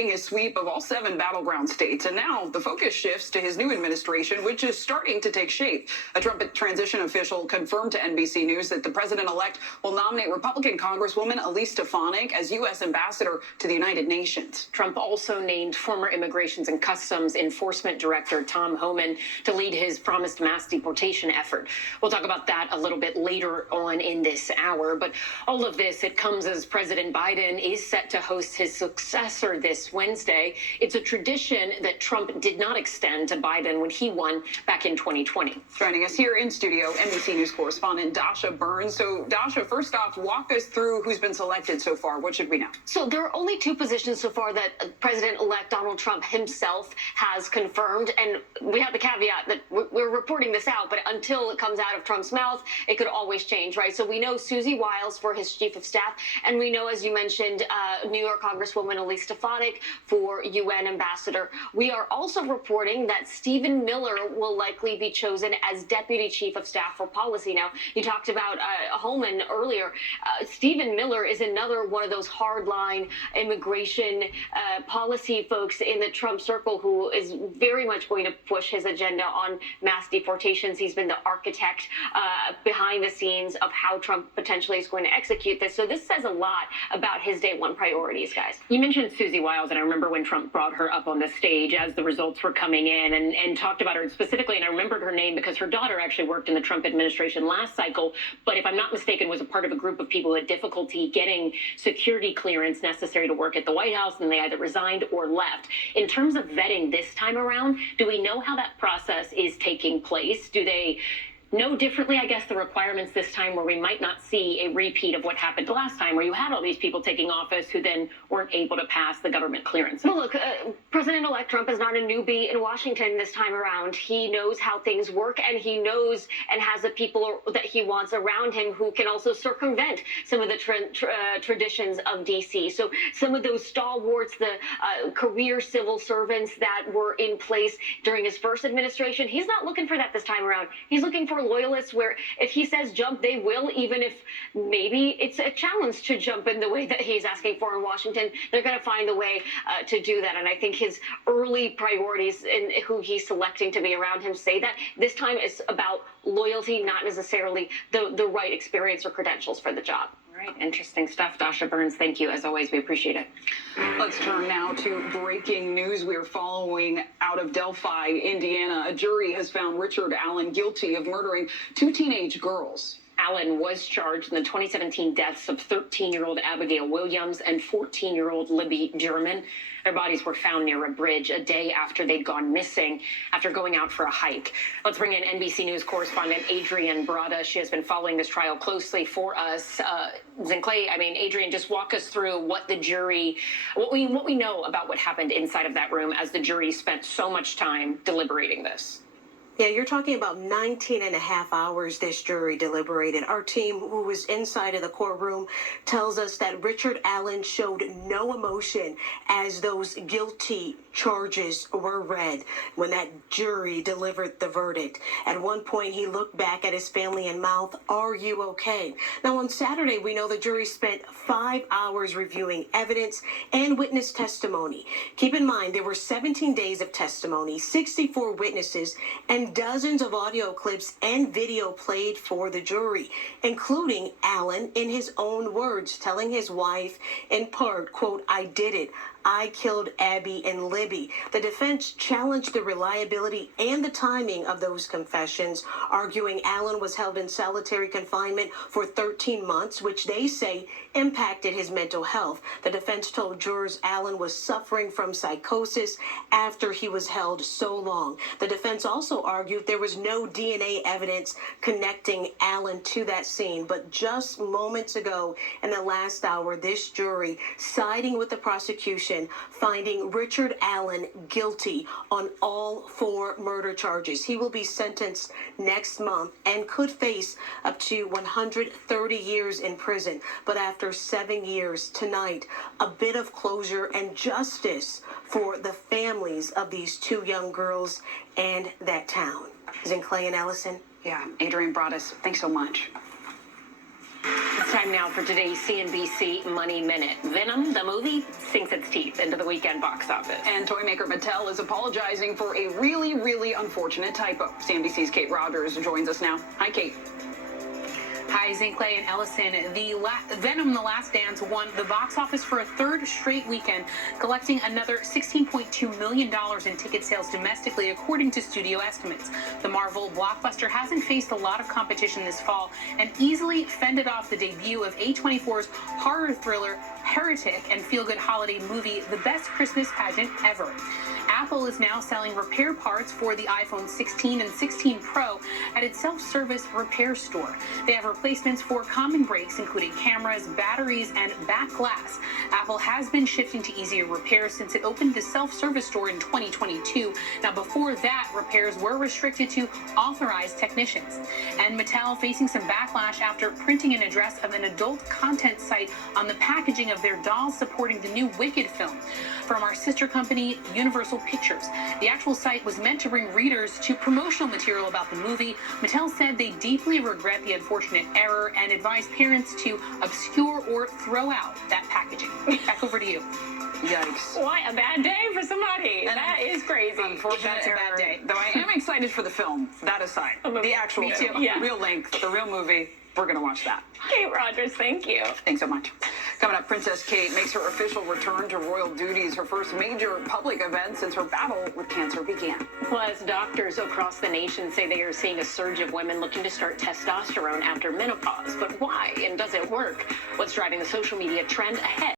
leading his sweep of all 7 battleground states. And now the focus shifts to his new administration, which is starting to take shape. A Trump transition official confirmed to NBC News that the president-elect will nominate Republican Congresswoman Elise Stefanik as U.S. ambassador to the United Nations. Trump also named former Immigrations and Customs Enforcement Director Tom Homan to lead his promised mass deportation effort. We'll talk about that a little bit later on in this hour. But all of this, it comes as President Biden is set to host his successor this Wednesday. It's a tradition that Trump did not extend to Biden when he won back in 2020. Joining us here in studio, NBC News correspondent Dasha Burns. So, Dasha, first off, walk us through who's been selected so far. What should we know? So there are only 2 positions so far that President-elect Donald Trump himself has confirmed. And we have the caveat that we're reporting this out, but until it comes out of Trump's mouth, it could always change, right? So we know Susie Wiles for his chief of staff, and we know, as you mentioned, New York Congresswoman Elise Stefanik for UN ambassador. We are also reporting that Stephen Miller will likely be chosen as deputy chief of staff for policy. Now, you talked about Holman earlier. Stephen Miller is another one of those hardline immigration policy folks in the Trump circle who is very much going to push his agenda on mass deportations. He's been the architect behind the scenes of how Trump potentially is going to execute this. So this says a lot about his day one priorities, guys. You mentioned Susie Wiles, and I remember when Trump brought her up on the stage as the results were coming in and talked about her specifically, and I remembered her name because her daughter actually worked in the Trump administration last cycle, but if I'm not mistaken, was a part of a group of people who had difficulty getting security clearance necessary to work at the White House, and they either resigned or left. In terms of vetting this time around, do we know how that process is taking place? Do they know differently, I guess, the requirements this time, where we might not see a repeat of what happened last time, where you had all these people taking office who then weren't able to pass the government clearance? Well, look, President-elect Trump is not a newbie in Washington this time around. He knows how things work, and he knows and has the people that he wants around him who can also circumvent some of the traditions of D.C. So some of those stalwarts, the career civil servants that were in place during his first administration, he's not looking for that this time around. He's looking for loyalists where if he says jump, they will, even if maybe it's a challenge to jump in the way that he's asking for in Washington. They're going to find a way to do that. And I think his early priorities and who he's selecting to be around him say that this time is about loyalty, not necessarily the right experience or credentials for the job. All right, interesting stuff. Dasha Burns, thank you. As always, we appreciate it. Let's turn now to breaking news we are following out of Delphi, Indiana. A jury has found Richard Allen guilty of murdering 2 teenage girls. Allen was charged in the 2017 deaths of 13-year-old Abigail Williams and 14-year-old Libby German. Their bodies were found near a bridge a day after they'd gone missing after going out for a hike. Let's bring in NBC News correspondent Adrian Brada. She has been following this trial closely for us. Adrian, just walk us through what the jury, what we know about what happened inside of that room as the jury spent so much time deliberating this. Yeah, you're talking about 19 and a half hours this jury deliberated. Our team, who was inside of the courtroom, tells us that Richard Allen showed no emotion as those guilty charges were read when that jury delivered the verdict. At one point, he looked back at his family and mouthed, "Are you okay?" Now, on Saturday, we know the jury spent 5 hours reviewing evidence and witness testimony. Keep in mind, there were 17 days of testimony, 64 witnesses, and dozens of audio clips and video played for the jury, including Allen, in his own words, telling his wife, in part, quote, "I did it. I killed Abby and Libby." The defense challenged the reliability and the timing of those confessions, arguing Allen was held in solitary confinement for 13 months, which they say impacted his mental health. The defense told jurors Allen was suffering from psychosis after he was held so long. The defense also argued there was no DNA evidence connecting Allen to that scene. But just moments ago, in the last hour, this jury, siding with the prosecution, finding Richard Allen guilty on all 4 murder charges. He will be sentenced next month and could face up to 130 years in prison. But after 7 years tonight, a bit of closure and justice for the families of these 2 young girls and that town. Is in Clay and Ellison? Yeah, Adrian Broaddus, thanks so much. It's time now for today's CNBC Money Minute. Venom, the movie, sinks its teeth into the weekend box office. And toy maker Mattel is apologizing for a really, really unfortunate typo. CNBC's Kate Rogers joins us now. Hi, Kate. Hi, Zinkley and Ellison. Venom: The Last Dance won the box office for a third straight weekend, collecting another $16.2 million in ticket sales domestically, according to studio estimates. The Marvel blockbuster hasn't faced a lot of competition this fall and easily fended off the debut of A24's horror thriller Heretic and feel-good holiday movie The Best Christmas Pageant Ever. Apple is now selling repair parts for the iPhone 16 and 16 Pro at its self-service repair store. They have replacements for common breaks, including cameras, batteries, and back glass. Apple has been shifting to easier repairs since it opened the self-service store in 2022. Now, before that, repairs were restricted to authorized technicians. And Mattel facing some backlash after printing an address of an adult content site on the packaging of their dolls supporting the new Wicked film. From our sister company, Universal Pictures. The actual site was meant to bring readers to promotional material about the movie. Mattel said they deeply regret the unfortunate error and advised parents to obscure or throw out that packaging. Back over to you. Yikes. What a bad day for somebody. And that is crazy. Unfortunate That's a bad error. day. Though I am excited for the film, that aside. The actual Me too. film, Yeah. real length, the real movie. We're going to watch that. Kate Rogers, thank you. Thanks so much. Coming up, Princess Kate makes her official return to royal duties, her first major public event since her battle with cancer began. Plus, doctors across the nation say they are seeing a surge of women looking to start testosterone after menopause. But why? And does it work? What's driving the social media trend ahead?